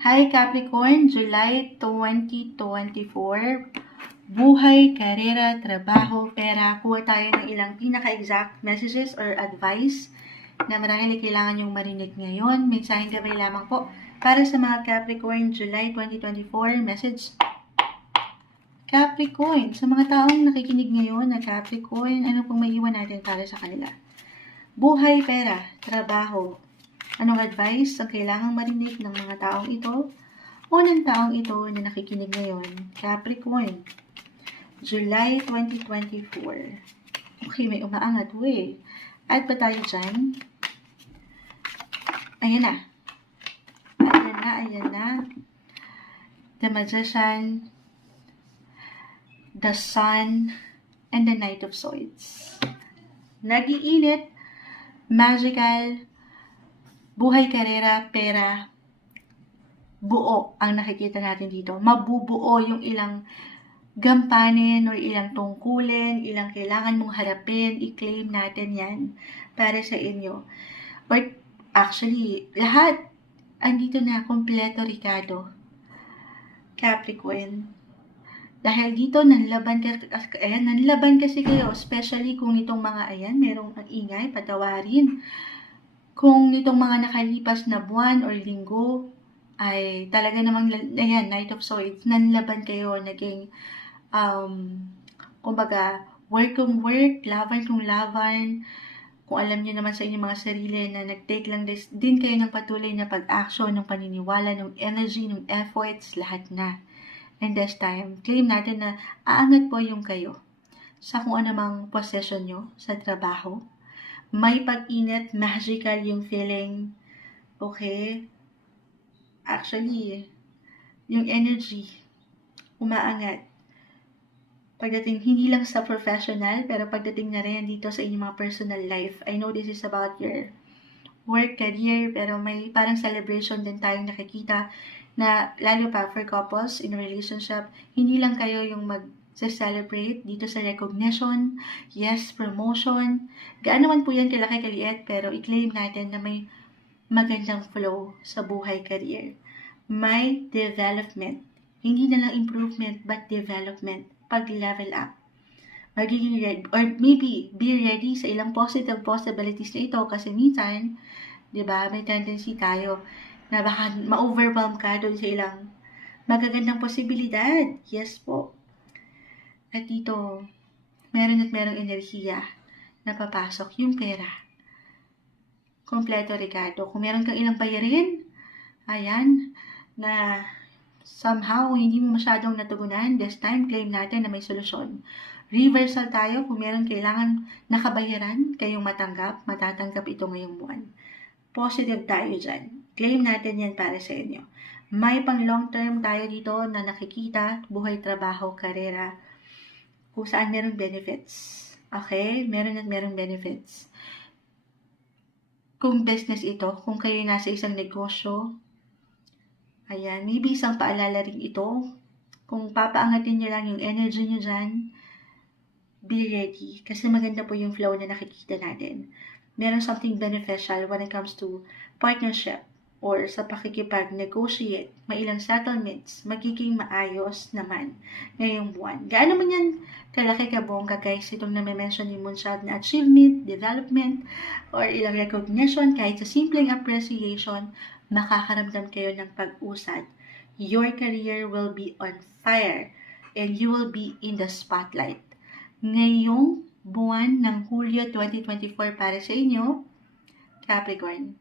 Hi Capricorn, July 2024. Buhay, karera, trabaho, pera. Kuha tayo ng ilang pinaka-exact messages or advice na marahil kailangan yung marinig ngayon. Mensahe gabay lamang po para sa mga Capricorn, July 2024. Message Capricorn, sa mga taong nakikinig ngayon na Capricorn, ano pong maiiwan natin para sa kanila? Buhay, pera, trabaho. Anong advice ang kailangang marinig ng mga taong ito o ng taong ito na nakikinig ngayon? Capricorn, July 2024. Okay, may umaangat. Uy, add pa tayo dyan. Ayan na. Ayan na, ayan na. The Magician, the Sun, and the Knight of Swords. Nagiinit, magical, buhay karera, pera, buo ang nakikita natin dito. Mabubuo yung ilang gampanin or ilang tungkulin, ilang kailangan mong harapin, i-claim natin yan para sa inyo. Or actually, lahat andito na, kompleto Ricardo. Capricorn. Dahil dito, nanlaban, ka, ayan, nanlaban kasi kayo, especially kung itong mga, ayan, merong ingay, patawarin. Kung nitong mga nakalipas na buwan or linggo, ay talaga namang, ayan, Knight of Swords, nanlaban kayo, naging, um, kumbaga, work kung work, laban kung laban, kung alam niyo naman sa inyong mga sarili na nag-take lang this, din kayo ng patuloy na pag-action, ng paniniwala, ng energy, ng efforts, lahat na. And this time, claim natin na aangat po yung kayo sa kung anumang possession nyo sa trabaho. May pag-init, magical yung feeling. Okay? Actually, yung energy, umaangat. Pagdating, hindi lang sa professional, pero pagdating na rin dito sa inyong mga personal life. I know this is about your work, career, pero may parang celebration din tayong nakikita na lalo pa for couples in a relationship, hindi lang kayo yung mag celebrate dito sa recognition, yes, promotion. Gaano man po yan kalaki kaliit, pero i-claim natin na may magandang flow sa buhay career. May development. Hindi na lang improvement, but development. Pag-level up. Magiging ready, or maybe be ready sa ilang positive possibilities na ito kasi minsan, di ba, may tendency tayo na baka ma-overwhelm ka doon sa ilang magagandang posibilidad. Yes po. At dito, meron at merong enerhiya na papasok yung pera. Kompleto, Ricardo. Kung meron kang ilang bayarin, ayan, na somehow hindi mo masyadong natugunan, this time claim natin na may solusyon. Reversal tayo kung meron kailangan nakabayaran kayong matanggap, matatanggap ito ngayong buwan. Positive tayo dyan. Claim natin yan para sa inyo. May pang long term tayo dito na nakikita, buhay, trabaho, karera, kung saan merong benefits. Okay? Meron at merong benefits. Kung business ito, kung kayo nasa isang negosyo, ayan, maybe isang paalala rin ito. Kung papaangatin nyo lang yung energy nyo dyan, be ready. Kasi maganda po yung flow na nakikita natin. Meron something beneficial when it comes to partnership or sa pakikipag-negotiate, may ilang settlements, magiging maayos naman ngayong buwan. Gaano man yan kalaki ka bongga guys, itong na-mention ni Moonshot na achievement, development, or ilang recognition, kahit sa simpleng appreciation, makakaramdam kayo ng pag-usad. Your career will be on fire and you will be in the spotlight. Ngayong buwan ng Hulyo 2024 para sa inyo, Capricorn